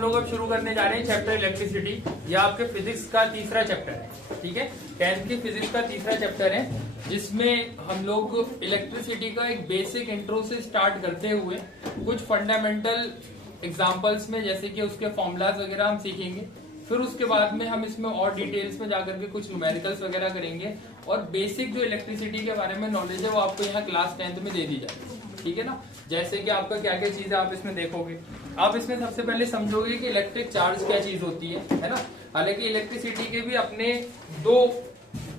हम लोग अब शुरू करने जा रहे हैं चैप्टर इलेक्ट्रिसिटी। ये आपके फिजिक्स का तीसरा चैप्टर है, ठीक है। 10th की फिजिक्स का तीसरा चैप्टर है, जिसमें हम लोग इलेक्ट्रिसिटी का एक बेसिक इंट्रो से स्टार्ट करते हुए कुछ फंडामेंटल एग्जांपल्स में, जैसे कि उसके फॉर्मूलाज वगैरह हम सीखेंगे। फिर उसके बाद में हम इसमें और डिटेल्स में जाकर के कुछ न्यूमेरिकल्स वगैरह करेंगे, और बेसिक जो इलेक्ट्रिसिटी के बारे में नॉलेज है वो आपको यहाँ क्लास 10th में दे दी जाएगी, ठीक है ना। जैसे कि आपका क्या क्या चीज है आप इसमें देखोगे। आप इसमें सबसे पहले समझोगे कि इलेक्ट्रिक चार्ज क्या चीज होती है ना। हालांकि इलेक्ट्रिसिटी के भी अपने दो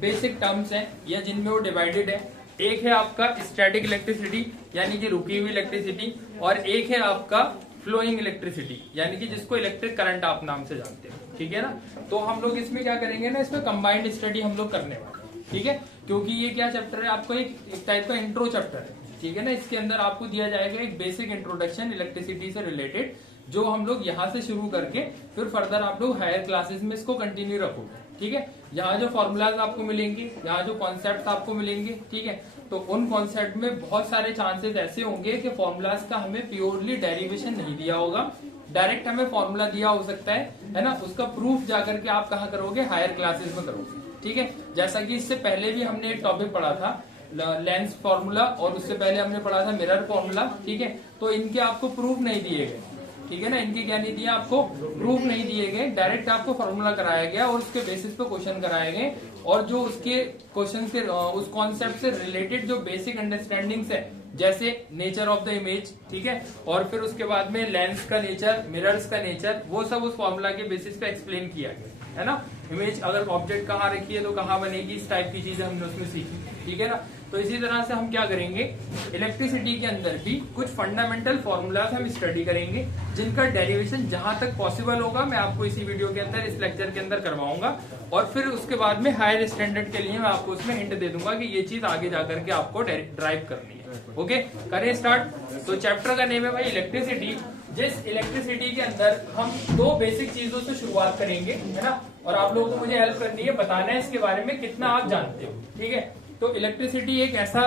बेसिक टर्म्स हैं या जिनमें वो डिवाइडेड है। एक है आपका स्टैटिक इलेक्ट्रिसिटी यानी कि रुकी हुई इलेक्ट्रिसिटी, और एक है आपका फ्लोइंग इलेक्ट्रिसिटी यानी कि जिसको इलेक्ट्रिक करंट आप नाम से जानते हो, ठीक है ना। तो हम लोग इसमें क्या करेंगे ना, इसमें कंबाइंड स्टडी हम लोग करने वाले हैं, ठीक है। क्योंकि ये क्या चैप्टर है, आपको एक टाइप का इंट्रो चैप्टर है, ठीक है ना। इसके अंदर आपको दिया जाएगा एक बेसिक इंट्रोडक्शन इलेक्ट्रिसिटी से रिलेटेड, जो हम लोग यहाँ से शुरू करके फिर फर्दर आप लोग हायर क्लासेस में इसको कंटिन्यू रखोगे, ठीक है। यहाँ जो फॉर्मूलाज आपको मिलेंगे, यहाँ जो कॉन्सेप्ट आपको मिलेंगे, ठीक है। तो उन कॉन्सेप्ट में बहुत सारे चांसेस ऐसे होंगे कि फॉर्मूलाज का हमें प्योरली डेरिवेशन नहीं दिया होगा, डायरेक्ट हमें फॉर्मूला दिया हो सकता है ना। उसका प्रूफ जाकर के आप कहाँ करोगे, हायर क्लासेस में करोगे, ठीक है। जैसा कि इससे पहले भी हमने एक टॉपिक पढ़ा था लेंस फॉर्मूला, और उससे पहले हमने पढ़ा था मिरर फॉर्मूला, ठीक है। तो इनके आपको प्रूफ नहीं दिए गए, ठीक है ना। इनके क्या नहीं दिया, आपको प्रूफ नहीं दिए गए, डायरेक्ट आपको फॉर्मूला कराया गया और उसके बेसिस पे क्वेश्चन कराए गए, और जो उसके क्वेश्चन के उस कॉन्सेप्ट से रिलेटेड जो बेसिक अंडरस्टैंडिंग्स है, जैसे नेचर ऑफ द इमेज, ठीक है, और फिर उसके बाद में लेंस का नेचर, मिरर्स का नेचर, वो सब उस फॉर्मूला के बेसिस पे एक्सप्लेन किया गया है ना। इमेज अगर ऑब्जेक्ट कहाँ रखी है तो कहाँ बनेगी, इस टाइप की चीजें हमने उसमें सीखी, ठीक है ना। तो इसी तरह से हम क्या करेंगे, इलेक्ट्रिसिटी के अंदर भी कुछ फंडामेंटल फॉर्मूलाज हम स्टडी करेंगे, जिनका डेरिवेशन जहां तक पॉसिबल होगा मैं आपको इसी वीडियो के अंदर, इस लेक्चर के अंदर करवाऊंगा, और फिर उसके बाद में हायर स्टैंडर्ड के लिए मैं आपको उसमें हिंट दे दूंगा कि ये चीज आगे जाकर के आपको ड्राइव करनी है। ओके, करें स्टार्ट। तो चैप्टर का नेम है भाई इलेक्ट्रिसिटी। जिस इलेक्ट्रिसिटी के अंदर हम दो बेसिक चीजों से शुरुआत करेंगे, है ना, और आप लोगों को मुझे हेल्प करनी है, बताना है इसके बारे में कितना आप जानते हो, ठीक है। तो इलेक्ट्रिसिटी एक ऐसा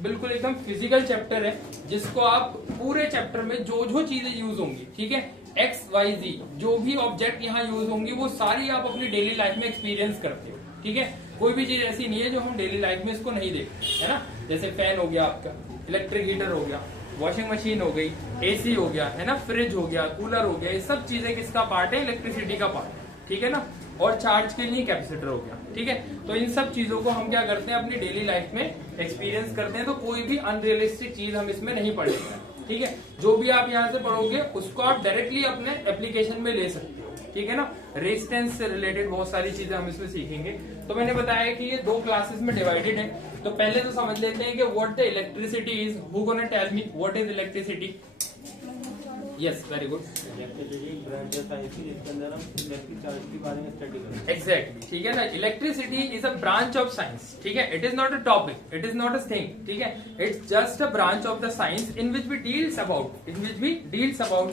बिल्कुल एकदम फिजिकल चैप्टर है जिसको आप पूरे चैप्टर में जो जो चीजें यूज होंगी, ठीक है, एक्स वाई जी जो भी ऑब्जेक्ट यहाँ यूज होंगी वो सारी आप अपनी डेली लाइफ में एक्सपीरियंस करते हो, ठीक है। कोई भी चीज ऐसी नहीं है जो हम डेली लाइफ में इसको नहीं देखते, है ना। जैसे फैन हो गया आपका, इलेक्ट्रिक हीटर हो गया, वॉशिंग मशीन हो गई, एसी हो गया, है ना, फ्रिज हो गया, कूलर हो गया, ये सब चीजें किसका पार्ट है, इलेक्ट्रिसिटी का पार्ट है, ठीक है ना। और चार्ज के लिए कैपेसिटर हो गया, ठीक है। तो इन सब चीजों को हम क्या करते हैं, अपनी डेली लाइफ में एक्सपीरियंस करते हैं। तो कोई भी अनरियलिस्टिक चीज हम इसमें नहीं पढ़ेंगे, ठीक है। जो भी आप यहाँ से पढ़ोगे उसको आप डायरेक्टली अपने एप्लीकेशन में ले सकते हो, ठीक है ना। रेजिस्टेंस से रिलेटेड बहुत सारी चीजें हम इसमें सीखेंगे। तो मैंने बताया कि ये दो क्लासेस में डिवाइडेड है। तो पहले तो समझ लेते हैं कि what the electricity is. Who gonna tell me what is electricity? Yes, very good. Exactly, ठीक है ना। Electricity is a branch of science, ठीक है। It is not a topic, it is not a thing, ठीक है। It's just a branch of the science in which we deals about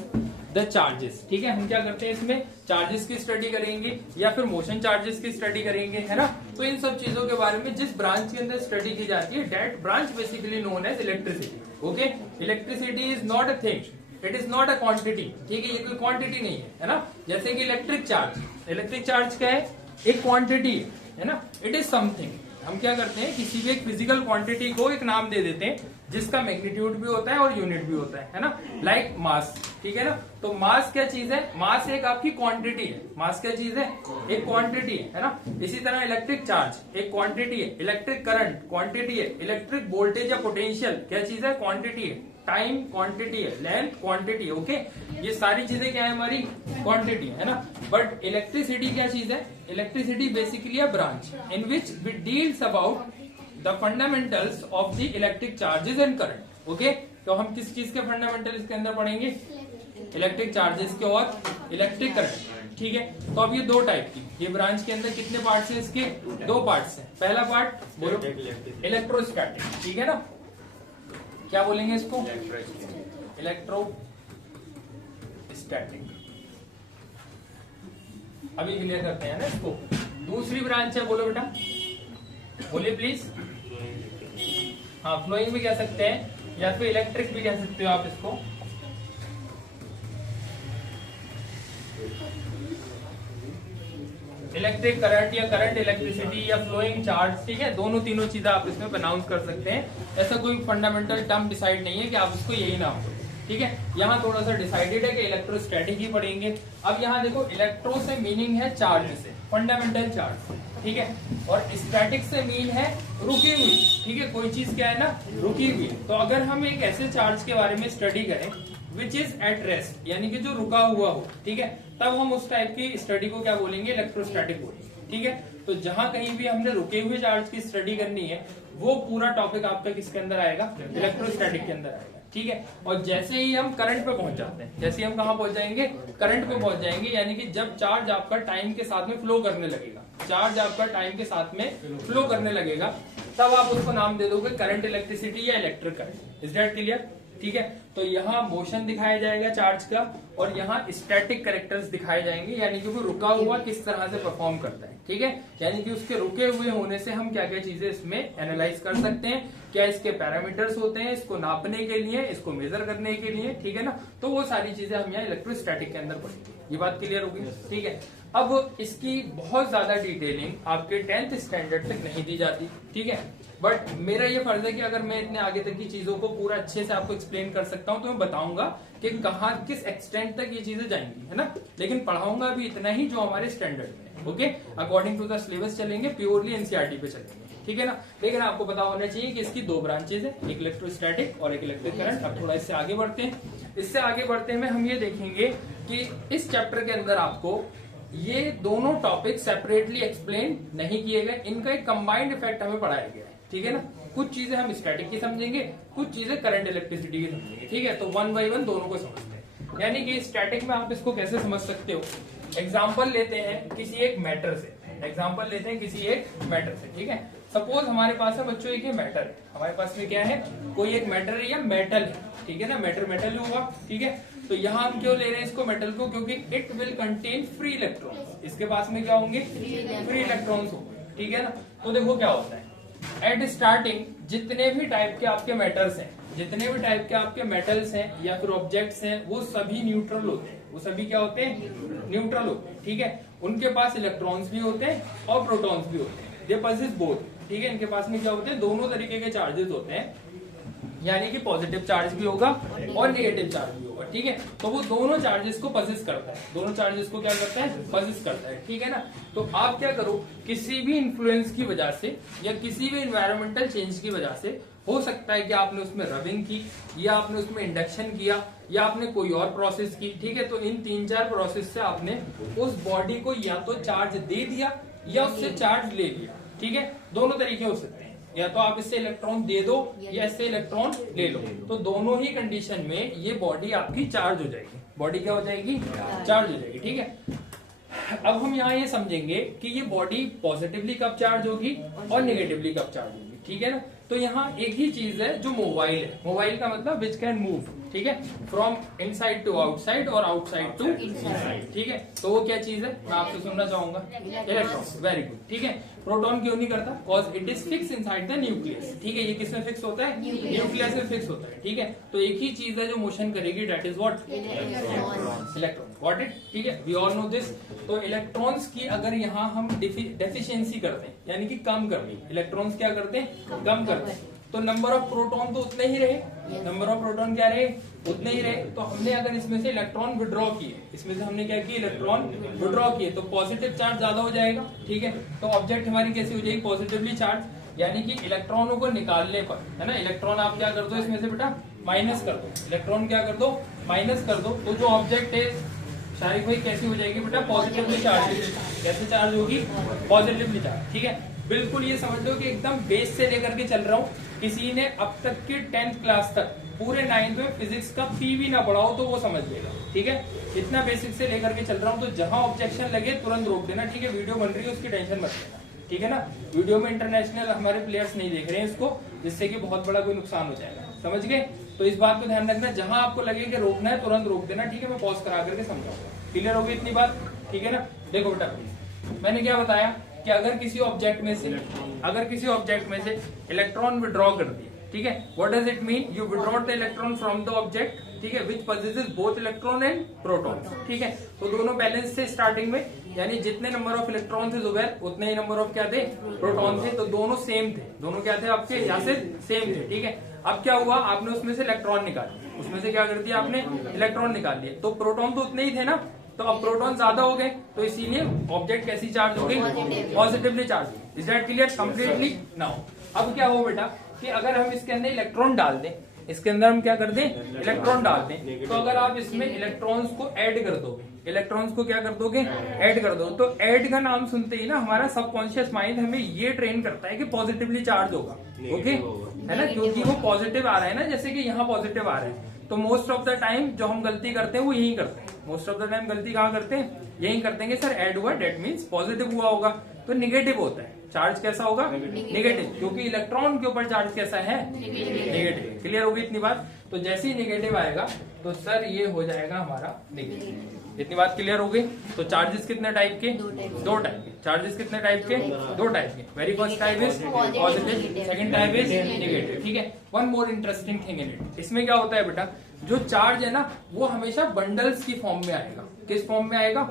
the charges, ठीक है। हम क्या करते हैं, इसमें चार्जेस की स्टडी करेंगे या फिर मोशन चार्जेस की स्टडी करेंगे, है ना। तो इन सब चीजों के बारे में जिस ब्रांच के अंदर स्टडी की जाती है, that branch basically known as electricity. Okay, electricity is not a thing, it is not a quantity, ठीक है। ये कोई क्वांटिटी नहीं है ना। जैसे कि इलेक्ट्रिक चार्ज क्या है, एक क्वांटिटी है ना। It is something. हम क्या करते हैं, किसी भी एक फिजिकल क्वांटिटी को एक नाम दे देते हैं जिसका मैग्नीट्यूड भी होता है और यूनिट भी होता है ना। लाइक मास, ठीक है ना। तो मास क्या चीज है, मास एक आपकी क्वांटिटी है। मास क्या चीज है, एक क्वांटिटी है ना। इसी तरह इलेक्ट्रिक चार्ज एक क्वांटिटी है, इलेक्ट्रिक करंट क्वांटिटी है, इलेक्ट्रिक वोल्टेज या पोटेंशियल क्या चीज है, क्वांटिटी है, टाइम क्वांटिटी है, लेंथ क्वांटिटी है। ओके, ये सारी चीजें क्या है, हमारी क्वांटिटी है ना। बट इलेक्ट्रिसिटी क्या चीज है, electricity basically a branch in which we deals about the fundamentals of the electric charges and current. Okay, तो हम किस चीज के फंडामेंटल इसके अंदर पढ़ेंगे, इलेक्ट्रिक चार्जेस के और इलेक्ट्रिक करंट, ठीक है। तो अब ये दो टाइप की, ये ब्रांच के अंदर कितने पार्ट्स हैं, इसके दो पार्ट्स हैं। पहला पार्ट बोलो इलेक्ट्रोस्टैटिक, ठीक है ना। क्या बोलेंगे इसको, इलेक्ट्रोस्टैटिक। अभी क्लियर करते हैं ना इसको। दूसरी ब्रांच है, बोलो बेटा, बोलिए प्लीज। हाँ, फ्लोइंग भी कह सकते हैं या फिर इलेक्ट्रिक भी कह सकते हो आप इसको। इलेक्ट्रिक करंट या करंट इलेक्ट्रिसिटी या फ्लोइंग चार्ज, ठीक है, दोनों तीनों चीजें आप इसमें प्रोनाउंस कर सकते हैं। ऐसा कोई फंडामेंटल टर्म डिसाइड नहीं है कि आप इसको यही नाम दो, ठीक है। यहाँ थोड़ा सा डिसाइडेड है कि इलेक्ट्रोस्टैटिक ही पढ़ेंगे। अब यहाँ देखो, इलेक्ट्रो से मीनिंग है चार्ज से, फंडामेंटल चार्ज, ठीक है, और स्टैटिक से मीन है रुकी हुई, ठीक है, कोई चीज क्या है ना, रुकी हुई। तो अगर हम एक ऐसे चार्ज के बारे में स्टडी करें विच इज एट रेस्ट, यानी कि जो रुका हुआ हो, ठीक है, तब हम उस टाइप की स्टडी को क्या बोलेंगे, इलेक्ट्रोस्टैटिक बोलेंगे, ठीक है। तो जहां कहीं भी हमने रुके हुए चार्ज की स्टडी करनी है, वो पूरा टॉपिक आपका किसके अंदर आएगा, इलेक्ट्रोस्टैटिक के अंदर आएगा, ठीक है। और जैसे ही हम करंट पे पहुंच जाते हैं, जैसे ही हम कहां पहुंच जाएंगे, करंट पे पहुंच जाएंगे, यानी कि जब चार्ज आपका टाइम के साथ में फ्लो करने लगेगा, चार्ज आपका टाइम के साथ में फ्लो करने लगेगा, तब आप उसको नाम दे दोगे करंट इलेक्ट्रिसिटी या electric current. Is that clear, ठीक है। तो यहाँ मोशन दिखाया जाएगा चार्ज का, और यहाँ स्टैटिक कैरेक्टर्स दिखाए जाएंगे, यानी कि वो रुका हुआ किस तरह से परफॉर्म करता है, ठीक है। यानी कि उसके रुके हुए होने से हम क्या क्या चीजें इसमें एनालाइज कर सकते हैं, क्या इसके पैरामीटर्स होते हैं इसको नापने के लिए, इसको मेजर करने के लिए, ठीक है ना। तो वो सारी चीजें हम यहाँ इलेक्ट्रोस्टैटिक के अंदर पढ़ेंगे। ये बात क्लियर होगी, ठीक है। अब इसकी बहुत ज्यादा डिटेलिंग आपके 10th स्टैंडर्ड तक नहीं दी जाती, ठीक है। बट मेरा ये फर्ज है कि अगर मैं इतने आगे तक की चीजों को पूरा अच्छे से आपको एक्सप्लेन कर सकता हूँ, तो मैं बताऊंगा कि कहाँ किस एक्सटेंट तक ये चीजें जाएंगी, है ना। लेकिन पढ़ाऊंगा भी इतना ही जो हमारे स्टैंडर्ड में है, okay. According to the syllabus चलेंगे, प्योरली एनसीईआरटी पे चलेंगे, ठीक है ना। लेकिन आपको पता होना चाहिए कि इसकी दो ब्रांचेज है, एक इलेक्ट्रोस्टैटिक और एक इलेक्ट्रिक करंट। अब थोड़ा इससे आगे बढ़ते हैं। इससे आगे बढ़ते हुए हम ये देखेंगे कि इस चैप्टर के अंदर आपको ये दोनों टॉपिक सेपरेटली एक्सप्लेन नहीं किए गए, इनका एक कंबाइंड इफेक्ट हमें पढ़ाया गया है, ठीक है ना। कुछ चीजें हम स्टैटिक की समझेंगे, कुछ चीजें करंट इलेक्ट्रिसिटी की समझेंगे, ठीक है। तो 1 बाय 1 दोनों को समझते हैं। यानी कि स्टैटिक में आप इसको कैसे समझ सकते हो, एग्जाम्पल लेते हैं किसी एक मैटर से, एग्जाम्पल लेते हैं किसी एक मैटर से, ठीक है। सपोज हमारे पास है बच्चों एक मैटर है, हमारे पास में क्या है, कोई एक मैटर है या मेटल है, ठीक है ना। मैटर मेटल हुआ, ठीक है। तो यहाँ हम क्यों ले रहे हैं इसको मेटल को, क्योंकि it will contain free electrons, इसके पास में क्या होंगे, फ्री इलेक्ट्रॉन्स होंगे, ठीक है ना। तो देखो क्या होता है, एट स्टार्टिंग जितने भी टाइप के आपके मेटल्स हैं, जितने भी टाइप के आपके मेटल्स हैं या फिर ऑब्जेक्ट्स हैं, वो सभी न्यूट्रल होते हैं, वो सभी क्या होते हैं, न्यूट्रल होते हैं, ठीक है। उनके पास इलेक्ट्रॉन्स भी होते हैं और प्रोटॉन्स भी होते हैं, दे पॉसेस बोथ, ठीक है। इनके पास में क्या होते हैं, दोनों तरीके के चार्जेस होते हैं, यानी कि पॉजिटिव चार्ज भी होगा और नेगेटिव चार्ज भी होगा, ठीक है। तो वो दोनों चार्जेस को पजेस करता है, दोनों चार्जेस को क्या करता है, पजेस करता है, ठीक है ना। तो आप क्या करो, किसी भी इन्फ्लुएंस की वजह से या किसी भी एनवायरमेंटल चेंज की वजह से हो सकता है कि आपने उसमें रबिंग की, या आपने उसमें इंडक्शन किया, या आपने कोई और प्रोसेस की, ठीक है। तो इन 3-4 प्रोसेस से आपने उस बॉडी को या तो चार्ज दे दिया या उससे चार्ज ले लिया, ठीक है। दोनों तरीके हो सकते हैं, या तो आप इससे इलेक्ट्रॉन दे दो या इससे इलेक्ट्रॉन ले लो। तो दोनों ही कंडीशन में ये बॉडी आपकी चार्ज हो जाएगी, बॉडी क्या हो जाएगी, चार्ज हो जाएगी, ठीक है। अब हम यहाँ ये समझेंगे कि ये बॉडी पॉजिटिवली कब चार्ज होगी और नेगेटिवली कब चार्ज होगी, ठीक है ना। तो यहाँ एक ही चीज है जो मोबाइल है, मोबाइल का मतलब विच कैन मूव, ठीक है, फ्रॉम इनसाइड टू आउटसाइड और आउटसाइड टू इनसाइड, ठीक है। तो वो क्या चीज है, मैं आपसे सुनना चाहूंगा, इलेक्ट्रॉन, वेरी गुड, ठीक है। प्रोटॉन क्यों नहीं करता, cause it is fix inside the nucleus, ठीक है। ये किसमें फिक्स होता है, न्यूक्लियस में फिक्स होता है, ठीक है। तो एक ही चीज है जो मोशन करेगी, that is what, electron, got it, ठीक है। We all know this. तो इलेक्ट्रॉन्स की अगर यहाँ हम डेफिशिएंसी करते हैं, यानी कि कम करनी, इलेक्ट्रॉन्स क्या करते हैं, कम करते हैं, तो नंबर ऑफ प्रोटॉन तो उतने ही रहे, नंबर ऑफ प्रोटॉन क्या रहे, उतने ही रहे। तो हमने अगर इसमें से इलेक्ट्रॉन विड्रॉ किए, इसमें से हमने क्या किया, इलेक्ट्रॉन विड्रॉ किए, तो पॉजिटिव चार्ज ज्यादा हो जाएगा, ठीक है। तो ऑब्जेक्ट हमारी कैसी हो जाएगी, पॉजिटिवली चार्ज, यानी कि इलेक्ट्रॉनों को निकालने पर, है ना, इलेक्ट्रॉन आप क्या कर दो इसमें से बेटा, माइनस कर दो, इलेक्ट्रॉन क्या कर दो, माइनस कर दो। तो जो ऑब्जेक्ट है शारिक भाई कैसी हो जाएगी बेटा, पॉजिटिवली चार्ज, कैसे चार्ज होगी, पॉजिटिवली चार्ज, ठीक है। बिल्कुल ये समझ लो कि एकदम बेस से लेकर के चल रहा हूँ, किसी ने अब तक की 10th क्लास तक पूरे 9th में फिजिक्स का पी भी ना पढ़ा हो तो वो समझ लेगा, ठीक है। इतना बेसिक से लेकर के चल रहा हूँ, तो जहां ऑब्जेक्शन लगे तुरंत रोक देना, ठीक है। वीडियो बन रही है उसकी टेंशन मत लेना, ठीक है ना। वीडियो में इंटरनेशनल हमारे प्लेयर्स नहीं देख रहे हैं इसको, जिससे कि बहुत बड़ा कोई नुकसान हो जाएगा, समझ गए। तो इस बात को ध्यान रखना, जहां आपको लगे कि रोकना है तुरंत रोक देना, ठीक है। मैं पॉज करा करके समझाऊंगा, क्लियर हो गई इतनी बात, ठीक है ना। देखो बेटा, मैंने क्या बताया कि अगर किसी ऑब्जेक्ट में से इलेक्ट्रॉन विड्रॉ कर दिया, ठीक है, what does it mean, you withdraw the electron from the object, ठीक है, which possesses both electron and proton, ठीक है। तो दोनों बैलेंस थे स्टार्टिंग में, यानी जितने नंबर ऑफ इलेक्ट्रॉन थे जुबैर उतने ही नंबर ऑफ क्या थे, प्रोटॉन थे। तो दोनों सेम थे, दोनों क्या थे आपके यहाँ से सेम थे, ठीक है। अब क्या हुआ, आपने उसमें से इलेक्ट्रॉन निकाल दिया, उसमें से क्या कर दिया आपने, इलेक्ट्रॉन निकाल दिया। तो प्रोटॉन तो उतने ही थे ना, तो अब प्रोटॉन ज्यादा हो गए, तो इसीलिए ऑब्जेक्ट कैसी चार्ज हो गई, पॉजिटिवली चार्ज हो गई। Is that clear completely now? अब क्या हो बेटा कि अगर हम इसके अंदर इलेक्ट्रॉन डाल दें, इसके अंदर हम क्या कर दें, इलेक्ट्रॉन डाल दें, तो अगर आप इसमें इलेक्ट्रॉन्स को ऐड कर दोगे, इलेक्ट्रॉन्स को क्या कर दोगे, ऐड कर दो, तो ऐड का नाम सुनते ही ना हमारा सबकॉन्शियस माइंड हमें ये ट्रेन करता है कि पॉजिटिवली चार्ज होगा, ओके है ना, क्योंकि वो पॉजिटिव आ रहा है ना, जैसे कि यहाँ पॉजिटिव आ रहा है। तो मोस्ट ऑफ द टाइम जो हम गलती करते हैं वो यही करते हैं, मोस्ट ऑफ द टाइम गलती कहाँ करते हैं, यही करते हैं कि सर ऐड हुआ डेट मीन्स पॉजिटिव हुआ होगा, तो निगेटिव होता है। चार्ज कैसा होगा, निगेटिव, क्योंकि इलेक्ट्रॉन के ऊपर चार्ज कैसा है, निगेटिव। क्लियर होगी इतनी बात? तो जैसे ही निगेटिव आएगा तो सर ये हो जाएगा हमारा निगेटिव। इतनी बात क्लियर हो गई? तो चार्जेस कितने टाइप के, दो टाइप के। चार्जेस कितने टाइप के, दो टाइप के। Very first type is positive, second type is negative, ठीक है। One more interesting thing in it, इसमें क्या होता है बेटा, जो चार्ज है ना वो हमेशा बंडल्स की फॉर्म में आएगा। किस फॉर्म में आएगा,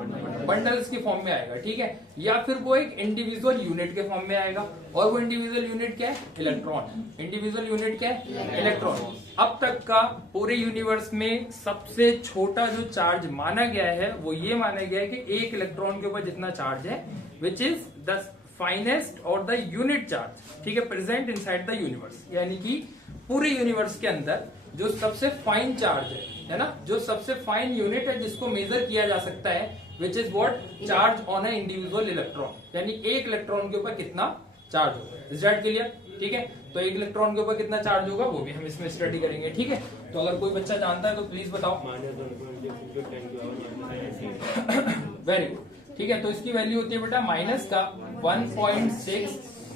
बंडल्स की फॉर्म में आएगा, ठीक है। या फिर वो एक इंडिविजुअल यूनिट के फॉर्म में आएगा, और वो इंडिविजुअल यूनिट क्या है, इलेक्ट्रॉन। इंडिविजुअल यूनिट क्या है, इलेक्ट्रॉन। अब तक का पूरे यूनिवर्स में सबसे छोटा जो चार्ज माना गया है वो ये माना गया है कि एक इलेक्ट्रॉन के ऊपर जितना चार्ज है, विच इज द फाइनेस्ट और द यूनिट चार्ज, ठीक है, प्रेजेंट इनसाइड द यूनिवर्स। यानी कि पूरे यूनिवर्स के अंदर जो सबसे फाइन चार्ज है ना, जो सबसे फाइन यूनिट है जिसको मेजर किया जा सकता है, which is what, charge on a individual electron. यानी एक इलेक्ट्रॉन के ऊपर कितना चार्ज होगा। Is that clear? ठीक है, तो एक इलेक्ट्रॉन के ऊपर कितना चार्ज होगा वो भी हम इसमें स्टडी करेंगे, ठीक है। तो अगर कोई बच्चा जानता है तो प्लीज बताओ। वेरी गुड, ठीक है। तो इसकी वैल्यू होती है बेटा माइनस का 1.6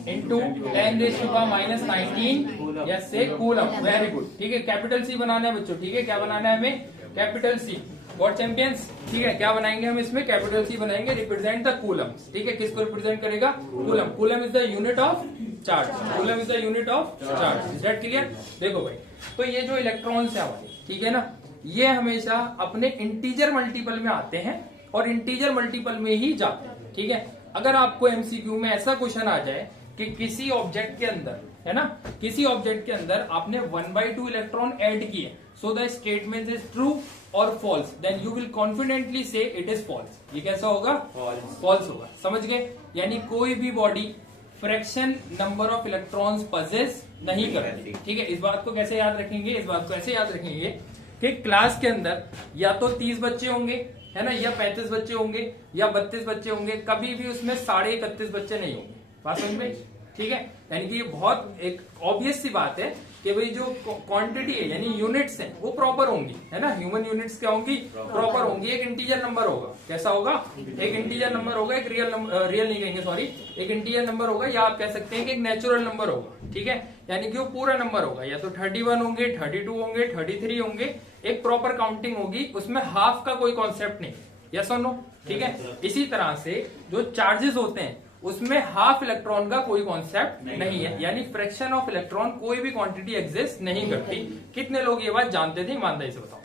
इंटू 10⁻⁻19 या से कूलम। वेरी गुड, ठीक है। कैपिटल सी बनाना है बच्चों, ठीक है। क्या बनाना है हमें, कैपिटल सी। गॉड चैंपियंस, ठीक है। क्या बनाएंगे हम इसमें, कैपिटल सी बनाएंगे, रिप्रेजेंट द कूलम, ठीक है। किसको रिप्रेजेंट करेगा, coulomb. Coulomb is the unit of charge, coulomb is the unit of charge. Is that clear? देखो भाई, तो ये जो इलेक्ट्रॉन्स है हमारे, ठीक है ना, ये हमेशा अपने इंटीजर मल्टीपल में आते हैं और इंटीजर मल्टीपल में ही जाते हैं, ठीक है। अगर आपको एमसीक्यू में ऐसा क्वेश्चन आ जाए कि किसी ऑब्जेक्ट के अंदर, है ना, किसी ऑब्जेक्ट के अंदर आपने 1/2 इलेक्ट्रॉन ऐड किए, so the statement is true और false, then you will confidently say it is false. ये कैसा होगा, फॉल्स होगा। समझ गए? यानी कोई भी body fraction number of electrons possess नहीं करती, ठीक है। इस बात को कैसे याद रखेंगे, इस बात को ऐसे याद रखेंगे कि क्लास के अंदर या तो 30 बच्चे होंगे, है ना, या 35 बच्चे होंगे या 32 बच्चे होंगे, कभी भी उसमें 31.5 बच्चे नहीं होंगे। बात समझ में? ठीक है। यानी कि ये बहुत एक ऑब्वियस सी बात है कि भाई जो क्वांटिटी है यानी यूनिट्स हैं वो प्रॉपर होंगी, है ना। ह्यूमन यूनिट्स क्या होंगी, प्रॉपर होंगी। एक इंटीजर नंबर होगा, कैसा होगा, एक इंटीजर नंबर होगा, एक रियल नहीं कहेंगे, सॉरी, एक इंटीजर नंबर होगा, या आप कह सकते हैं कि एक नेचुरल नंबर होगा, ठीक है। यानी कि वो पूरा नंबर होगा, या तो 31 होंगे, 32 होंगे, 33 होंगे, एक प्रॉपर काउंटिंग होगी, उसमें हाफ का कोई कॉन्सेप्ट नहीं। यस और नो? ठीक है। इसी तरह से जो चार्जेस होते हैं उसमें हाफ इलेक्ट्रॉन का कोई कॉन्सेप्ट नहीं है, यानी फ्रैक्शन ऑफ इलेक्ट्रॉन कोई भी क्वांटिटी एग्जिस्ट नहीं करती। कितने लोग ये बात जानते थे, ईमानदारी से बताओ।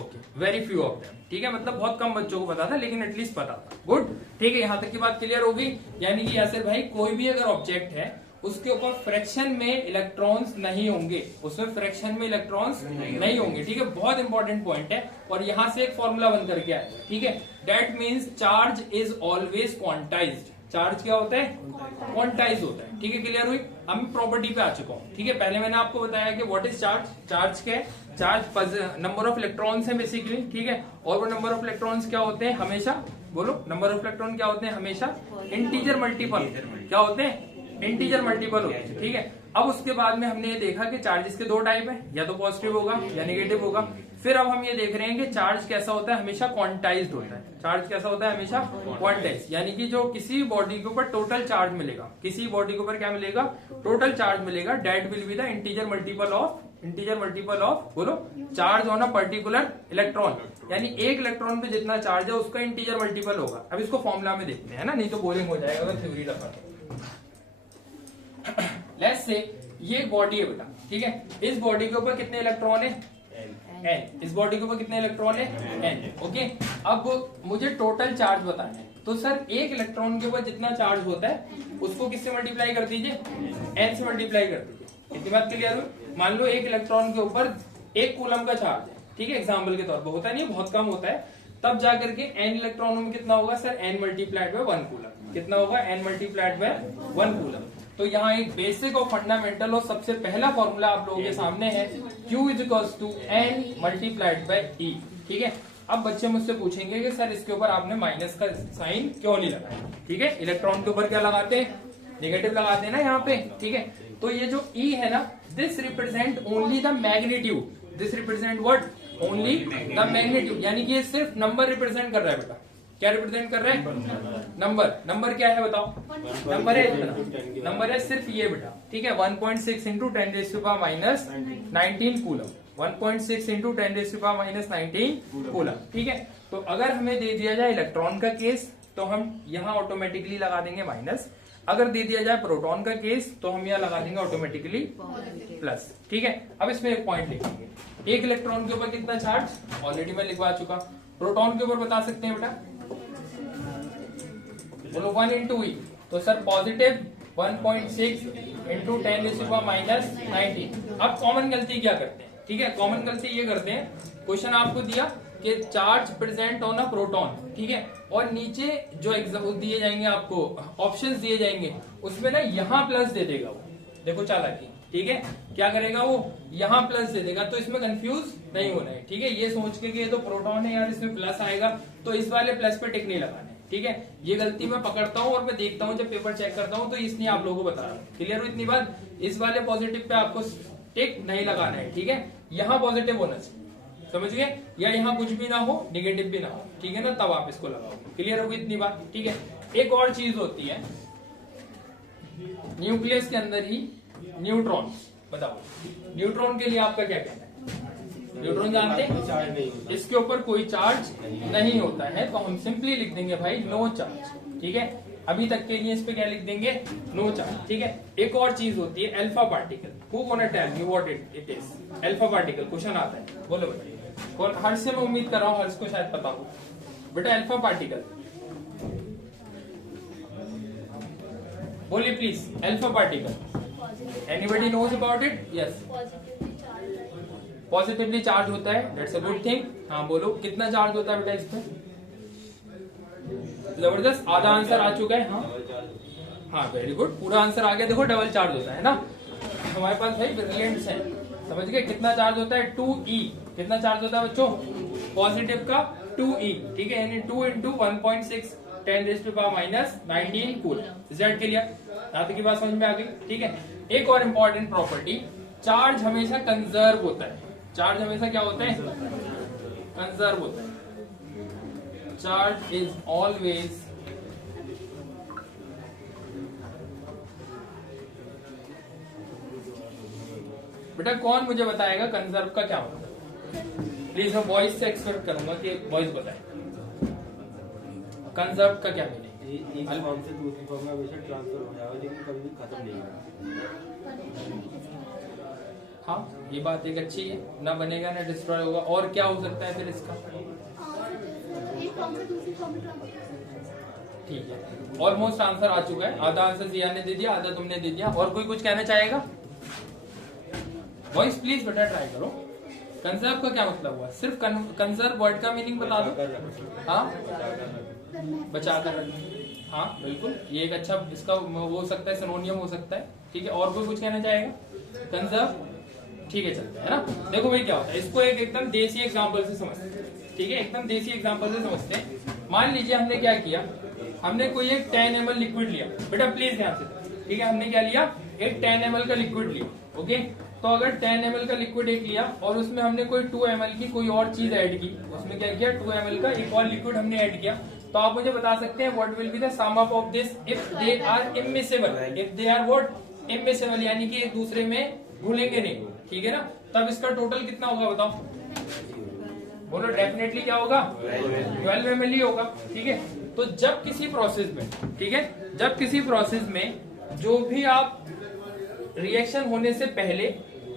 Okay, very few of them, ठीक है। मतलब बहुत कम बच्चों को पता था, लेकिन एटलीस्ट पता था। गुड, ठीक है। यहां तक की बात क्लियर होगी। यानी कि यासिर भाई, कोई भी अगर ऑब्जेक्ट है उसके ऊपर फ्रैक्शन में इलेक्ट्रॉन्स नहीं होंगे, उसमें फ्रैक्शन में इलेक्ट्रॉन्स नहीं होंगे, ठीक है। बहुत इंपॉर्टेंट पॉइंट है। और यहां से एक फॉर्मूला बन करके आया, ठीक है। That means charge is always quantized. Charge क्या होता है, क्वांटाइज होता है, ठीक है। क्लियर हुई? अब मैं प्रॉपर्टी पे आ चुका हूँ, ठीक है। पहले मैंने आपको बताया कि व्हाट इज चार्ज। चार्ज क्या है, चार्ज नंबर ऑफ इलेक्ट्रॉन्स है बेसिकली, ठीक है। और वो नंबर ऑफ इलेक्ट्रॉन्स क्या होते हैं हमेशा, बोलो, नंबर ऑफ इलेक्ट्रॉन क्या होते हैं हमेशा, इंटीजर मल्टीपल। क्या होते हैं, इंटीजर मल्टीपल होते हैं, ठीक है। अब उसके बाद में हमने ये देखा कि चार्जेस के दो टाइप है, या तो पॉजिटिव होगा या नेगेटिव होगा। फिर अब हम ये देख रहे हैं कि चार्ज कैसा होता है, हमेशा क्वांटाइज्ड होता है। चार्ज कैसा होता है, हमेशा क्वांटाइज्ड, यानी कि जो किसी बॉडी के ऊपर टोटल चार्ज मिलेगा, किसी बॉडी के ऊपर क्या मिलेगा, टोटल चार्ज मिलेगा, that will be the integer multiple of बोलो, charge on a particular electron. यानी एक इलेक्ट्रॉन पे जितना चार्ज है उसका इंटीजर मल्टीपल होगा। अब इसको फॉर्मूला में देखते हैं ना, नहीं तो बोरिंग हो जाएगा अगर थ्योरी रखा। लेट्स से ये बॉडी है बेटा, ठीक है। इस बॉडी के ऊपर कितने इलेक्ट्रॉन है, n। इस बॉडी के ऊपर कितने इलेक्ट्रॉन है n। ओके, अब मुझे टोटल चार्ज बताना है, तो सर एक इलेक्ट्रॉन के ऊपर जितना चार्ज होता है उसको किससे मल्टीप्लाई कर दीजिए, n से मल्टीप्लाई कर दीजिए। इतनी बात क्लियर हुई। मान लो एक इलेक्ट्रॉन के ऊपर 1 कूलम का चार्ज है, ठीक है, एग्जाम्पल के तौर पर, होता नहीं, बहुत कम होता है, तब जाकर के n इलेक्ट्रॉनों में कितना होगा sir, n multiplied bye 1 coulomb. कितना होगा, n मल्टीप्लाइड बाय 1 कूलम। तो यहाँ एक बेसिक और फंडामेंटल और सबसे पहला फॉर्मूला आप लोगों के सामने है, Q is equals to n multiplied by E। ठीक है, अब बच्चे मुझसे पूछेंगे कि सर इसके ऊपर आपने माइनस का साइन क्यों नहीं लगाया। ठीक है, इलेक्ट्रॉन के ऊपर क्या लगाते हैं, नेगेटिव लगाते हैं ना यहाँ पे। ठीक है, तो ये जो E है ना, this represent only the magnitude. This represent what, only the magnitude, यानी कि ये सिर्फ नंबर रिप्रेजेंट कर रहा है बेटा। क्या रिप्रेजेंट कर रहा है, नंबर। नंबर क्या है बताओ, नंबर है इतना, नंबर है सिर्फ ये बेटा। ठीक है, 1.6 इंटू 10⁻⁹ कूलम, 1.6 इंटू 10⁻⁹ कूलम। ठीक है, तो अगर हमें दे दिया जाए इलेक्ट्रॉन का केस तो हम यहाँ ऑटोमेटिकली लगा देंगे माइनस, अगर दे दिया जाए प्रोटॉन का केस तो हम यहाँ लगा देंगे ऑटोमेटिकली प्लस। ठीक है, अब इसमें एक पॉइंट लिखेंगे, एक इलेक्ट्रॉन के ऊपर कितना चार्ज, ऑलरेडी मैं लिखवा चुका। प्रोटॉन के ऊपर बता सकते हैं बेटा, बोलो 1 इंटू ई, तो सर पॉजिटिव 1.6 इंटू 10⁻⁹। अब कॉमन गलती क्या करते हैं, ठीक है, कॉमन गलती ये करते हैं, क्वेश्चन आपको दिया कि charge present on a proton, ठीक है, और नीचे जो एग्जाम्पल दिए जाएंगे आपको, ऑप्शंस दिए जाएंगे, उसमें ना यहाँ प्लस दे देगा वो, देखो चालाकी। ठीक है, क्या करेगा वो, यहाँ प्लस दे देगा, तो इसमें कंफ्यूज नहीं होना है। ठीक है, ये सोच के कि ये तो प्रोटॉन है यार, इसमें प्लस आएगा, तो इस वाले प्लस पे टिक नहीं लगाना है। ठीक है, ये गलती मैं पकड़ता हूँ और मैं देखता हूँ जब पेपर चेक करता हूँ, तो इसलिए आप लोगों को बता रहा हूँ। क्लियर हो इतनी बात, इस वाले पॉजिटिव पे आपको टिक नहीं लगाना है। ठीक है, यहाँ पॉजिटिव होना चाहिए, समझ गए, या यहाँ कुछ भी ना हो, निगेटिव भी ना हो। ठीक है ना, तब आप इसको लगाओगे। क्लियर होगी इतनी बात। ठीक है, एक और चीज होती है, न्यूक्लियस के अंदर ही न्यूट्रॉन। बताओ न्यूट्रॉन के लिए आपका क्या कहना है, न्यूट्रॉन जानते हैं, इसके ऊपर कोई चार्ज नहीं होता है, तो हम सिंपली लिख देंगे भाई नो चार्ज। ठीक है, अभी तक के लिए इस पे क्या लिख देंगे, नो चार्ज। ठीक है, एक और चीज होती है alpha particle. Who gonna tell me what it is, alpha particle. Question आता है, बोलो बेटा, कौन, हर्ष से मैं उम्मीद कर रहा हूँ, हर्ष को शायद पता हो बेटा। अल्फा पार्टिकल बोलिए please, alpha particle, anybody knows about it? Yes, positively charge होता है, दैट्स अ गुड थिंग। हाँ बोलो, कितना चार्ज होता है बेटा इस पे? जबरदस्त, आधा आंसर आ चुका है। हाँ हाँ, वेरी गुड, पूरा आंसर आ गया। देखो डबल चार्ज होता है ना, हमारे पास भाई ब्रिलियंट्स है, समझ गए। कितना चार्ज होता है, 2e। कितना चार्ज होता है बच्चों, पॉजिटिव का 2e। ठीक है, यानी 2 इंटू 1.6 10⁻⁹ कूलम। रिजल्ट के लिए यहाँ तक की बात समझ में आ गई। ठीक है, एक और इम्पोर्टेंट प्रॉपर्टी, चार्ज हमेशा कंजर्व होता है। चार्ज हमेशा क्या होता है, कंजर्व होता है। चार्ज इज ऑलवेज बेटा, कौन मुझे बताएगा कंजर्व का क्या होता है? प्लीज, मैं बॉयज से एक्सपेक्ट करूंगा कि बॉयज बताए कंजर्व का क्या मीनिंग। एक फॉर्म से दूसरी फॉर्म में हमेशा ट्रांसफर हो जाएगा, लेकिन कभी भी खत्म नहीं होगा। हाँ, ये बात एक अच्छी है, ना बनेगा ना डिस्ट्रॉय होगा। और क्या हो सकता है फिर इसका? ठीक है, ऑलमोस्ट आंसर आ चुका है। आधा आंसर जिया ने दे दिया, आधा तुमने दे दिया। और कोई कुछ कहना चाहेगा? वॉइस प्लीज बेटा ट्राई करो। कंजर्व का क्या मतलब हुआ? सिर्फ कंजर्व वर्ड का मीनिंग बता दो। हाँ, बचा कर रखना। हाँ बिल्कुल, ये एक अच्छा इसका वो हो सकता है, सिनोनियम हो सकता है। ठीक है, और कोई कुछ कहना चाहेगा? कंजर्व, ठीक है, चलता है ना। देखो भाई क्या होता है, इसको एक एकदम देसी एग्जांपल से समझते हैं। ठीक है, एकदम देसी एग्जांपल से समझते हैं। मान लीजिए हमने क्या किया, हमने कोई एक 10 ml लिक्विड लिया। बेटा प्लीज ध्यान से, ठीक है, हमने क्या लिया, एक 10 ml का लिक्विड लिया। ओके, तो अगर 10 ml का लिक्विड एक लिया और उसमें हमने कोई 2 ml की कोई और चीज ऐड की, उसमें क्या किया, 2 ml का एक और लिक्विड हमने ऐड किया, तो आप मुझे बता सकते हैं what will be the sum up of this if they are immiscible. If they are what, immiscible, यानी कि एक दूसरे में घुलेंगे नहीं। ठीक है ना, तब इसका टोटल कितना होगा बताओ, बोलो। डेफिनेटली क्या होगा, 12 ml ही होगा। ठीक है, तो जब किसी प्रोसेस में, ठीक है, जब किसी प्रोसेस में जो भी आप रिएक्शन होने से पहले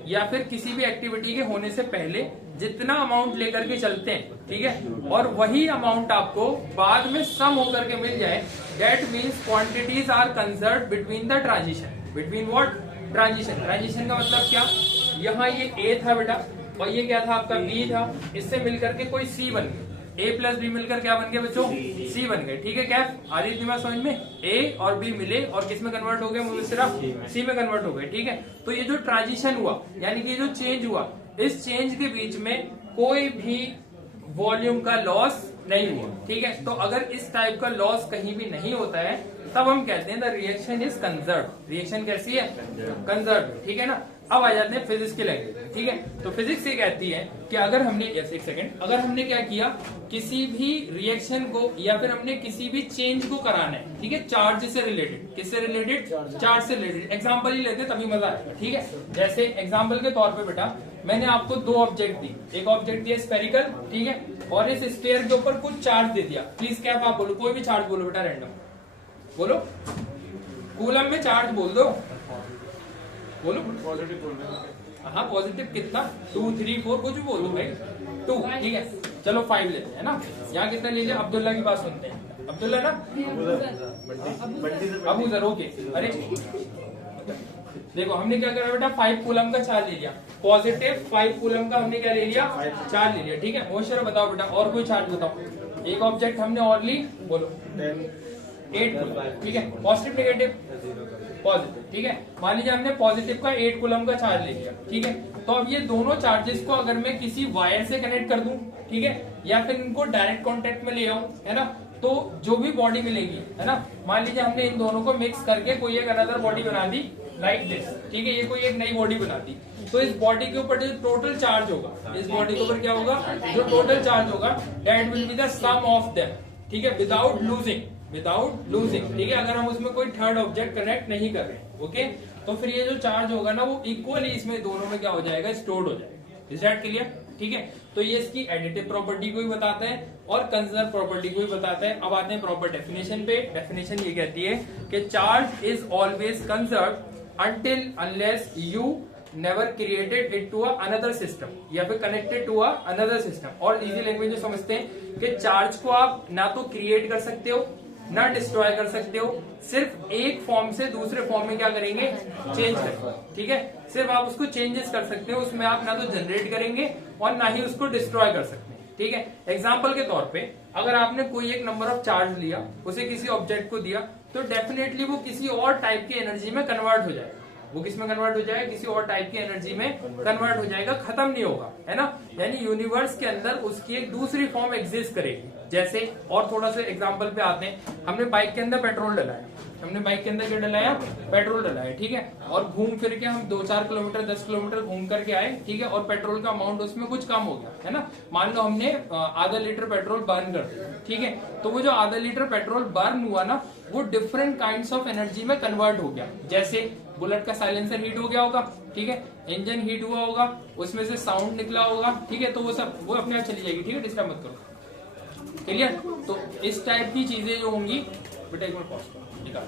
या फिर किसी भी एक्टिविटी के होने से पहले जितना अमाउंट लेकर के चलते हैं, ठीक है, और वही अमाउंट आपको बाद में सम होकर के मिल जाए, that means quantities are conserved between the transition. Between what? Transition. Transition का मतलब क्या? यहाँ ये ए था बेटा और ये क्या था आपका बी था, इससे मिलकर के कोई सी बन गया, ए प्लस बी मिलकर क्या बन गया बच्चों? सी बन गए, ठीक है। क्या आ रही दिमाग समझ में? ए और बी मिले और किस में कन्वर्ट हो गए? मुझे सिर्फ सी में कन्वर्ट हो गए, ठीक है। तो ये जो ट्रांजिशन हुआ यानी कि जो चेंज हुआ, इस चेंज के बीच में कोई भी वॉल्यूम का लॉस नहीं हुआ, ठीक है। तो अगर इस टाइप का लॉस कहीं भी नहीं होता है तब हम कहते हैं the reaction is conserved. Reaction कैसी है? कंजर्व्ड, ठीक है ना। अब आ जाते हैं फिजिक्स की लैंग्वेज, ठीक है। तो फिजिक्स ये कहती है कि अगर हमने एक सेकंड, अगर हमने क्या किया, किसी भी रिएक्शन को या फिर हमने किसी भी चेंज को कराना है, ठीक है, चार्ज से रिलेटेड। किससे रिलेटेड? चार्ज से रिलेटेड। एग्जांपल ही लेते तभी मजा आएगा, ठीक है। जैसे एग्जांपल के तौर पे बेटा मैंने आपको दो ऑब्जेक्ट दी, एक ऑब्जेक्ट दिया स्फेरिकल, ठीक है, और इस स्फीयर के ऊपर कुछ चार्ज दे दिया। प्लीज क्या आप बोलो, कोई भी चार्ज बोलो बेटा, रैंडम बोलो, कूलम में चार्ज बोल दो, बोलो। हाँ पॉजिटिव कितना? 2, 3, 4 कुछ भी बोलो भाई, 2, ठीक है। चलो 5 लेते हैं ना। यहाँ कितना ले लिया? अब्दुल्ला की बात सुनते हैं। अब्दुल्ला ना, अबू जर, ओके। अरे देखो हमने क्या करा बेटा, 5 कूलम का चार्ज ले लिया, पॉजिटिव 5 कूलम का हमने क्या ले लिया? चार्ज ले लिया, ठीक है। मोशर बताओ बेटा और कोई चार्ज बताओ। एक ऑब्जेक्ट हमने और ली, बोलो 8 कूलम, ठीक है। Positive negative? पॉजिटिव, ठीक है। मान लीजिए हमने पॉजिटिव का 8 कूलम का चार्ज ले लिया, ठीक है। तो अब ये दोनों चार्जेस को अगर मैं किसी वायर से कनेक्ट कर दूं, ठीक है, या फिर इनको डायरेक्ट कांटेक्ट में ले आऊं, है ना, तो जो भी बॉडी मिलेगी, है ना, मान लीजिए हमने इन दोनों को मिक्स करके कोई एक अनदर बॉडी बना दी लाइक दिस, ठीक है, ये कोई एक नई बॉडी बना दी। तो इस बॉडी के ऊपर जो टोटल चार्ज होगा, इस बॉडी के ऊपर क्या होगा? जो टोटल चार्ज होगा that will be the sum of them, ठीक है, विदाउट लूजिंग, ठीक है। अगर हम उसमें कोई थर्ड ऑब्जेक्ट कनेक्ट नहीं कर रहे, ओके, तो फिर ये जो चार्ज होगा ना वो इक्वली इसमें दोनों में क्या हो जाएगा? स्टोर्ड हो जाएगा। Is that clear? ठीक है। तो ये इसकी एडिटिव प्रॉपर्टी को भी बताता है और कंजर्व प्रॉपर्टी को भी बताता है। अब आते हैं प्रॉपर डेफिनेशन पे। डेफिनेशन ये कहती है कि charge is always conserve until unless you never created it to another system या फिर कनेक्टेड टू अनदर सिस्टम। और इजी लैंग्वेज में समझते हैं कि चार्ज को आप ना तो क्रिएट कर सकते हो ना डिस्ट्रॉय कर सकते हो, सिर्फ एक फॉर्म से दूसरे फॉर्म में क्या करेंगे? चेंज करेंगे, ठीक है। सिर्फ आप उसको चेंजेस कर सकते हो, उसमें आप ना तो जनरेट करेंगे और ना ही उसको डिस्ट्रॉय कर सकते हैं, ठीक है। एग्जाम्पल के तौर पे अगर आपने कोई एक नंबर ऑफ चार्ज लिया, उसे किसी ऑब्जेक्ट को दिया, तो डेफिनेटली वो किसी और टाइप की एनर्जी में कन्वर्ट हो जाएगा। वो किस में कन्वर्ट हो जाएगा? किसी और टाइप की एनर्जी में कन्वर्ट हो जाएगा, खत्म नहीं होगा, है ना। यानी यूनिवर्स के अंदर उसकी एक दूसरी फॉर्म एग्जिस्ट करेगी। जैसे और थोड़ा सा एग्जांपल पे आते हैं, हमने बाइक के अंदर पेट्रोल डलाया, हमने बाइक के अंदर क्या डलाया? पेट्रोल डलाया, ठीक है। और घूम फिर के हम 2-4 किलोमीटर 10 किलोमीटर घूम करके आए, ठीक है, और पेट्रोल का अमाउंट उसमें कुछ कम हो गया, है ना। मान लो हमने आधा लीटर पेट्रोल बर्न कर दिया, ठीक है। तो वो जो आधा लीटर पेट्रोल बर्न हुआ ना, वो डिफरेंट काइंड्स ऑफ एनर्जी में कन्वर्ट हो गया। जैसे बुलेट का साइलेंसर हीट हो गया होगा, ठीक है, इंजन हीट हुआ होगा, उसमें से साउंड निकला होगा, ठीक है। तो वो सब वो अपने आप चली जाएगी, ठीक है, डिस्टर्ब मत करो, क्लियर। तो इस टाइप की चीजें जो होंगी, बेटा एक मिनट पॉज करो, निकाल।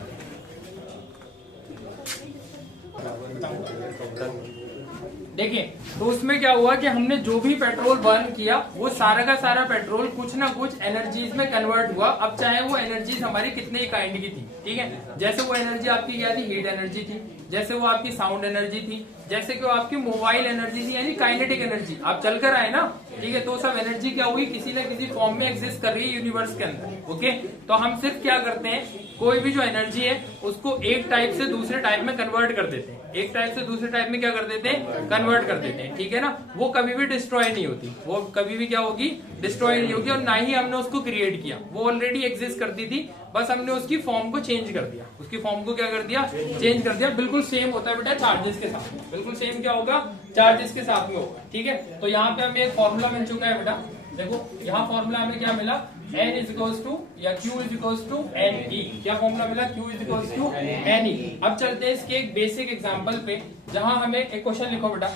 देखिए तो उसमें क्या हुआ कि हमने जो भी पेट्रोल बर्न किया वो सारा का सारा पेट्रोल कुछ ना कुछ एनर्जीज में कन्वर्ट हुआ। अब चाहे वो एनर्जीज हमारी कितने काइंड की थी, ठीक है। जैसे वो एनर्जी आपकी क्या थी? हीट एनर्जी थी। जैसे वो आपकी साउंड एनर्जी थी। जैसे कि वो आपकी मोबाइल एनर्जी थी, यानी काइनेटिक एनर्जी। आप चल कर आए ना, ठीक है, तो सब एनर्जी क्या हुई? किसी न किसी फॉर्म में एग्जिस्ट कर रही है यूनिवर्स के अंदर, ओके। तो हम सिर्फ क्या करते हैं, कोई भी जो एनर्जी है उसको एक टाइप से दूसरे टाइप में कन्वर्ट कर देते हैं। एक टाइप से दूसरे टाइप में क्या कर देते हैं? कन्वर्ट कर देते हैं, ठीक है ना। वो कभी भी डिस्ट्रॉय नहीं होती, वो कभी भी क्या होगी? डिस्ट्रॉय नहीं होगी। और ना ही हमने उसको क्रिएट किया, वो ऑलरेडी एग्जिस्ट करती थी, बस हमने उसकी फॉर्म को चेंज कर दिया। उसकी फॉर्म को क्या कर दिया? चेंज कर दिया। बिल्कुल सेम होता है बेटा चार्जेस के साथ, बिल्कुल सेम क्या होगा? चार्जेस के साथ में होगा, ठीक है। तो यहाँ पे हमें एक फॉर्मूला मिल चुका है बेटा, देखो यहाँ फॉर्मूला हमें क्या मिला? n इज इक्वल्स टू या q is equals to ne। क्या फॉर्मूला मिला? q is equals to ne। अब चलते हैं इसके एक बेसिक एग्जांपल पे, जहां हमें एक क्वेश्चन लिखो बेटा,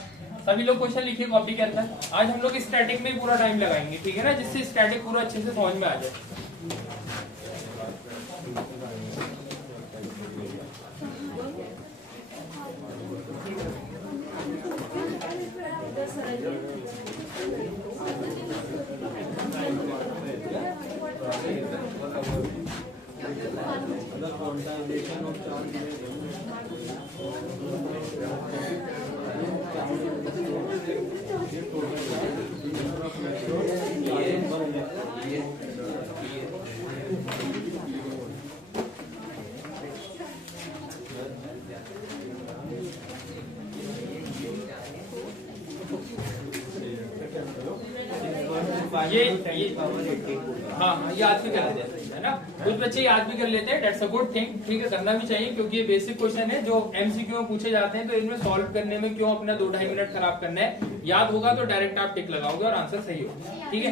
सभी लोग क्वेश्चन लिखिए कॉपी के अंदर। आज हम लोग स्टैटिक में पूरा टाइम लगाएंगे, ठीक है ना, जिससे स्टैटिक पूरा अच्छे से समझ में आ जाए। हाँ याद भी कर लेते हैं, है ना। कुछ बच्चे याद भी कर लेते हैं, डेट्स अ गुड थिंग, ठीक है, करना भी चाहिए, क्योंकि ये बेसिक क्वेश्चन है जो एमसीक्यू में पूछे जाते हैं, तो इनमें सॉल्व करने में क्यों अपना 2-2.5 मिनट खराब करना है। याद होगा तो डायरेक्ट आप टिक लगाओगे और आंसर सही होगा, ठीक है।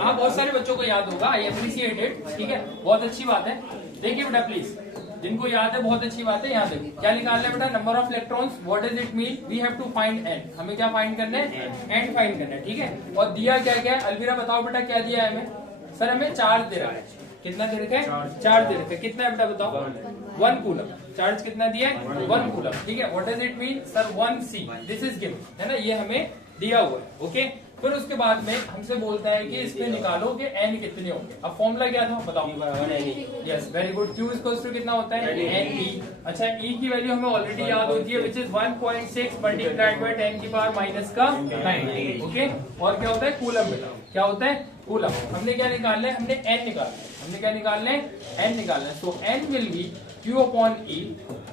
हाँ बहुत सारे बच्चों को याद होगा, आई अप्रिशिएट इट, ठीक है, बहुत अच्छी बात है। देखिए बेटा प्लीज, जिनको याद है बहुत अच्छी बात है। यहाँ देखिए क्या निकालना है बेटा, number of electrons, what does it mean, we have to find n, हमें क्या फाइंड करना है, एन फाइंड करना है, ठीक है। और दिया क्या क्या है, अलविरा बताओ बेटा क्या दिया है हमें। सर हमें चार्ज दे रहा है, कितना दे रखा है, चार्ज दे रखा है, कितना है बेटा बताओ, 1 कूलम। चार्ज कितना दिया है, 1 कूलम, ठीक है। What does it mean sir, 1 C, this is given, है ना, ये हमें दिया हुआ है, ओके। फिर उसके बाद में हमसे बोलता है कि इसमें निकालो कि एन कितने होंगे। अब फॉर्मूला क्या था बताओ। Yes very good, q equals to कितना होता है, एन ई। अच्छा ई की वैल्यू हमें ऑलरेडी याद होती है, विच इज 1.6 मल्टीप्लाइड बाय 10 की पावर माइनस का 9, ओके। और क्या होता है, कूलम बेटा, क्या होता है, कूलम। हमने क्या निकालना है, हमने एन निकालना है, हमने क्या निकालना है, एन निकालना है। So N will be Q upon E,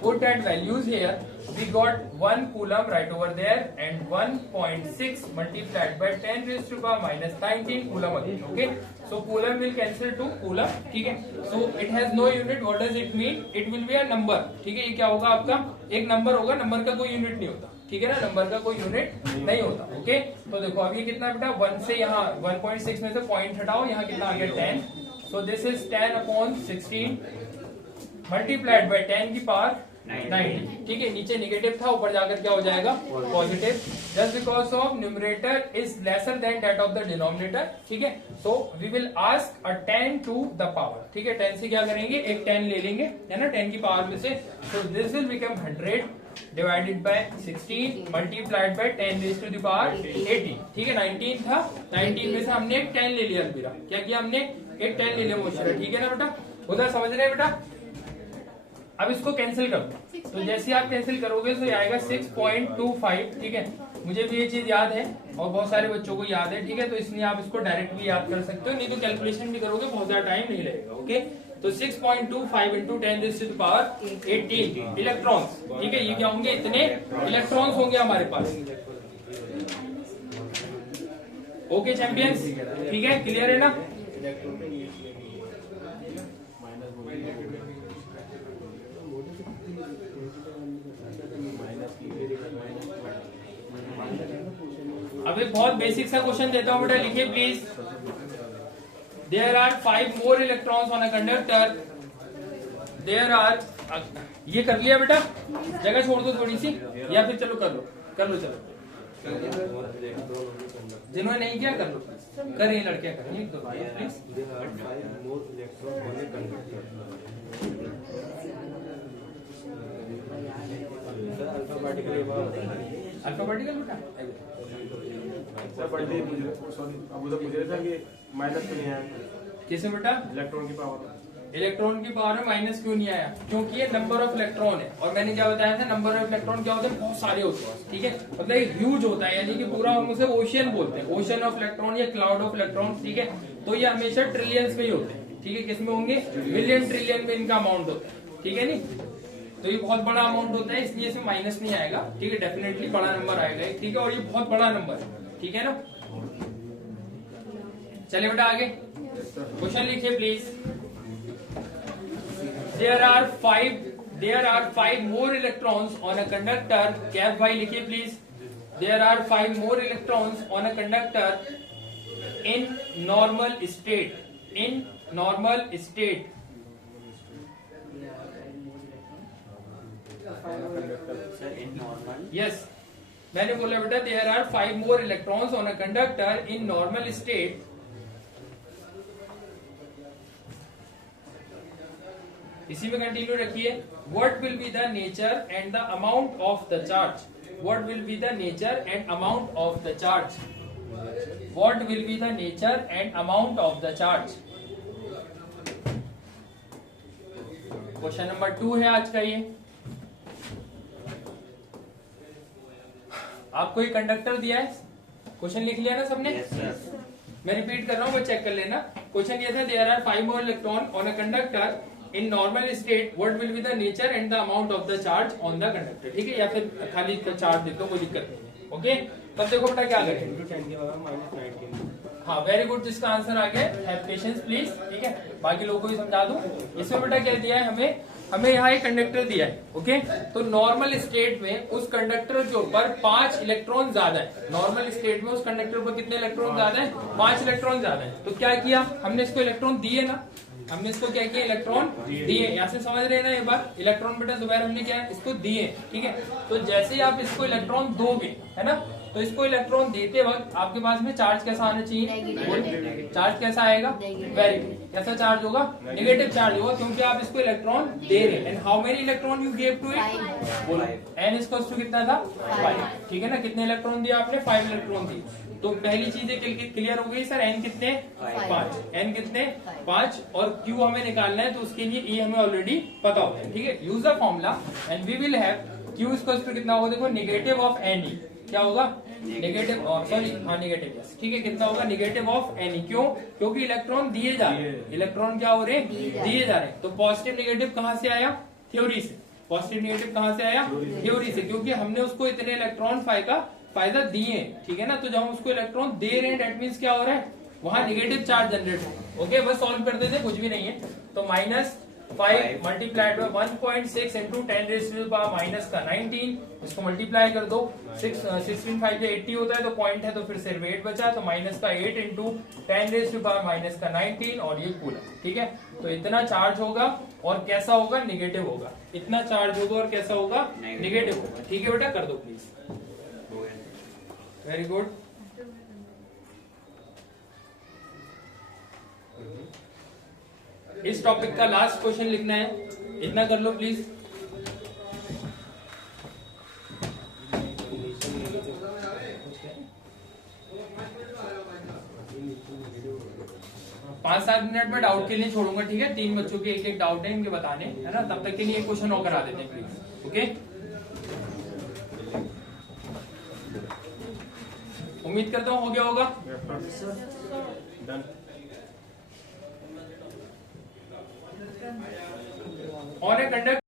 put at values here, we got 1 coulomb right over there and 1.6 multiplied by 10 raised to power minus 19 coulomb again, okay. So coulomb will cancel to coulomb, ठीक है। So it has no unit, what does it mean, it will be a number, ठीक है। ये क्या होगा आपका, एक number होगा, नंबर का कोई यूनिट नहीं होता, ठीक है ना, नंबर का कोई यूनिट नहीं होता, ओके। तो देखो अब ये कितना बेटा, 1 से यहाँ 1.6 में से पॉइंट हटाओ, यहाँ कितना आ गया 10, so this is 10 upon 16 multiplied by 10 की पावर 90, ठीक है। नीचे निगेटिव था, ऊपर जाकर क्या हो जाएगा, positive, just because of numerator is lesser than that of the denominator, ठीक है। So we will ask a 10 to the power, ठीक है। 10 से क्या करेंगे, एक 10 ले लेंगे, है ना, 10 की पावर में से। So this will become 100 divided by 16 multiplied by 10 raise to the power 80, ठीक है। 19 था, 19 में से हमने एक 10 ले लिया अलविरा, क्या किया हमने, एक 10 ले लिया मोशिरा, ठीक है ना बेटा, उधर समझ रहे हैं बेटा। अब इसको कैंसिल कर दो, तो जैसे आप कैंसिल करोगे तो ये आएगा 6.25, ठीक है। मुझे भी ये चीज याद है और बहुत सारे बच्चों को याद है, ठीक है, तो इसलिए आप इसको डायरेक्ट भी याद कर सकते हो, नहीं तो कैलकुलेशन भी करोगे बहुत ज्यादा टाइम नहीं लगेगा, ओके। तो 6.25 into 10 raise to the power 18 electrons, ठीक है। ये क्या होंगे, इतने इलेक्ट्रॉन्स होंगे हमारे पास, ओके चैंपियंस, ठीक है, क्लियर है ना। अब एक बहुत बेसिक सा क्वेश्चन देता हूं बेटा, लिखिए please. There are 5 more electrons on a conductor, there are, ये कर लिया बेटा, जगह छोड़ दो थोड़ी सी, या फिर चलो कर लो चलो, जिन्होंने नहीं किया कर लो, करिए लड़कियां करेंगे तो प्लीज। अल्फाबेटिकल बेटा, सर पढ़ते सॉरी अब उधर पूछ रहे थे कि माइनस क्यों नहीं आया, किसे बेटा, इलेक्ट्रॉन की पावर, इलेक्ट्रॉन की पावर में माइनस क्यों नहीं आया, क्योंकि ये नंबर ऑफ इलेक्ट्रॉन है, और मैंने क्या बताया था, नंबर ऑफ इलेक्ट्रॉन क्या होते हैं, बहुत सारे होते हैं, ठीक है, मतलब एक ह्यूज होता है, यानी कि पूरा हम उसे ओशियन बोलते हैं, ओशन ऑफ इलेक्ट्रॉन या क्लाउड ऑफ इलेक्ट्रॉन, ठीक है। तो ये हमेशा ट्रिलियंस में ही होते हैं, ठीक है, किसमें होंगे, मिलियन ट्रिलियन में इनका अमाउंट होता है, ठीक है नहीं। तो ये बहुत बड़ा अमाउंट होता है, इसलिए इसमें माइनस नहीं आएगा, ठीक है, डेफिनेटली बड़ा नंबर आएगा, ठीक है, और ये बहुत बड़ा नंबर है, ठीक है ना। चलिए बेटा आगे क्वेश्चन लिखिए please. There are 5 more electrons on a conductor, cap भाई लिखिए please. There are 5 more electrons on a conductor in normal state, yes मैंने बोला बेटा, there are 5 more electrons on a conductor in normal state, इसी में continue रखिए। What will be the nature and the amount of the charge, what will be the nature and amount of the charge, what will be the nature and amount of the charge. Question number 2 है आज का ये। आपको ये conductor दिया है, question लिख लिया ना सबने, मैं रिपीट कर रहा हूं, वो चेक कर लेना। क्वेश्चन ये था, there are 5 more electron on a conductor in normal state what will be the nature and the amount of the charge on the conductor, ठीक है, या फिर खाली चार्ज दे दो, कोई दिक्कत नहीं है। ओके, तब देखो बेटा क्या करें, 10 के बराबर माइनस 9 के। हाँ वेरी गुड, जिसका आंसर आ गया हैव पेशेंस प्लीज, ठीक है, बाकी लोगों को भी समझा दूं। इसमें बेटा क्या दिया है हमें यहाँ एक कंडक्टर दिया है। ओके, तो नॉर्मल स्टेट में उस कंडक्टर के ऊपर 5 इलेक्ट्रॉन ज्यादा है। नॉर्मल स्टेट में उस कंडक्टर पर कितने इलेक्ट्रॉन ज्यादा है? 5 इलेक्ट्रॉन ज्यादा है। तो क्या किया हमने, इसको इलेक्ट्रॉन दिए ना, हमने इसको क्या किया, इलेक्ट्रॉन दिए। यहाँ से समझ रहे हैं ना एक बार, इलेक्ट्रॉन बेटा जुबैर हमने क्या है, इसको दिए, ठीक है। तो जैसे ही आप इसको इलेक्ट्रॉन दोगे, है ना, तो इसको इलेक्ट्रॉन देते वक्त आपके पास में चार्ज कैसा आना चाहिए? चार्ज कैसा आएगा? वेरी गुड, कैसा चार्ज होगा? नेगेटिव चार्ज होगा, क्योंकि आप इसको इलेक्ट्रॉन दे रहे हैं। And how many electron you give to it? N equals to कितना था? 5, ठीक है ना। कितने इलेक्ट्रॉन दिया आपने? 5 इलेक्ट्रॉन दिए। तो पहली चीजें क्लियर हो गई सर, एन कितने? 5, एन कितने? 5, और क्यू हमें निकालना है, तो उसके लिए ई हमें ऑलरेडी पता होता है, ठीक है। Use the formula and we will have Q equals to कितना होगा, देखो नेगेटिव ऑफ एन ई, क्या होगा? नेगेटिव, सॉरी हाँ नेगेटिव, यस, ठीक है। कितना होगा? Negative of N E. क्यों? क्योंकि इलेक्ट्रॉन दिए जा रहे हैं, इलेक्ट्रॉन क्या हो रहे हैं? दिए जा रहे हैं। तो पॉजिटिव नेगेटिव कहाँ से आया? थ्योरी से। पॉजिटिव नेगेटिव कहाँ से आया? थ्योरी से, क्योंकि हमने उसको इतने इलेक्ट्रॉन फायदा दिए, ठीक है ना। तो जब हम उसको इलेक्ट्रॉन दे रहे हैं, डेट मीन्स क्या हो रहा है, वहां नेगेटिव चार्ज जनरेट हो। ओके, बस सॉल्व कर देते, कुछ भी नहीं है। तो -5 मल्टीप्लाइड बाय 1.6 इंटू 10⁻⁻⁻ का 19, इसको मल्टीप्लाई कर दो, 16 5 के 80 होता है, तो पॉइंट है तो फिर सिर्फ 8 बचा, तो माइनस का 8 इंटू 10⁻⁻ का 19, और ये कूलम, ठीक है। तो इतना चार्ज होगा और कैसा होगा? नेगेटिव होगा। इतना चार्ज होगा और कैसा होगा? नेगेटिव होगा, ठीक है बेटा, कर दो प्लीज। Very good. इस टॉपिक का लास्ट क्वेश्चन लिखना है, इतना कर लो प्लीज। पांच 7 मिनट में डाउट के लिए छोड़ूंगा, ठीक है। 3 बच्चों के एक डाउट है इनके बताने, है ना, तब तक के लिए एक क्वेश्चन और करा देते हैं प्लीज। ओके, उम्मीद करता हूं हो गया होगा। On A conduct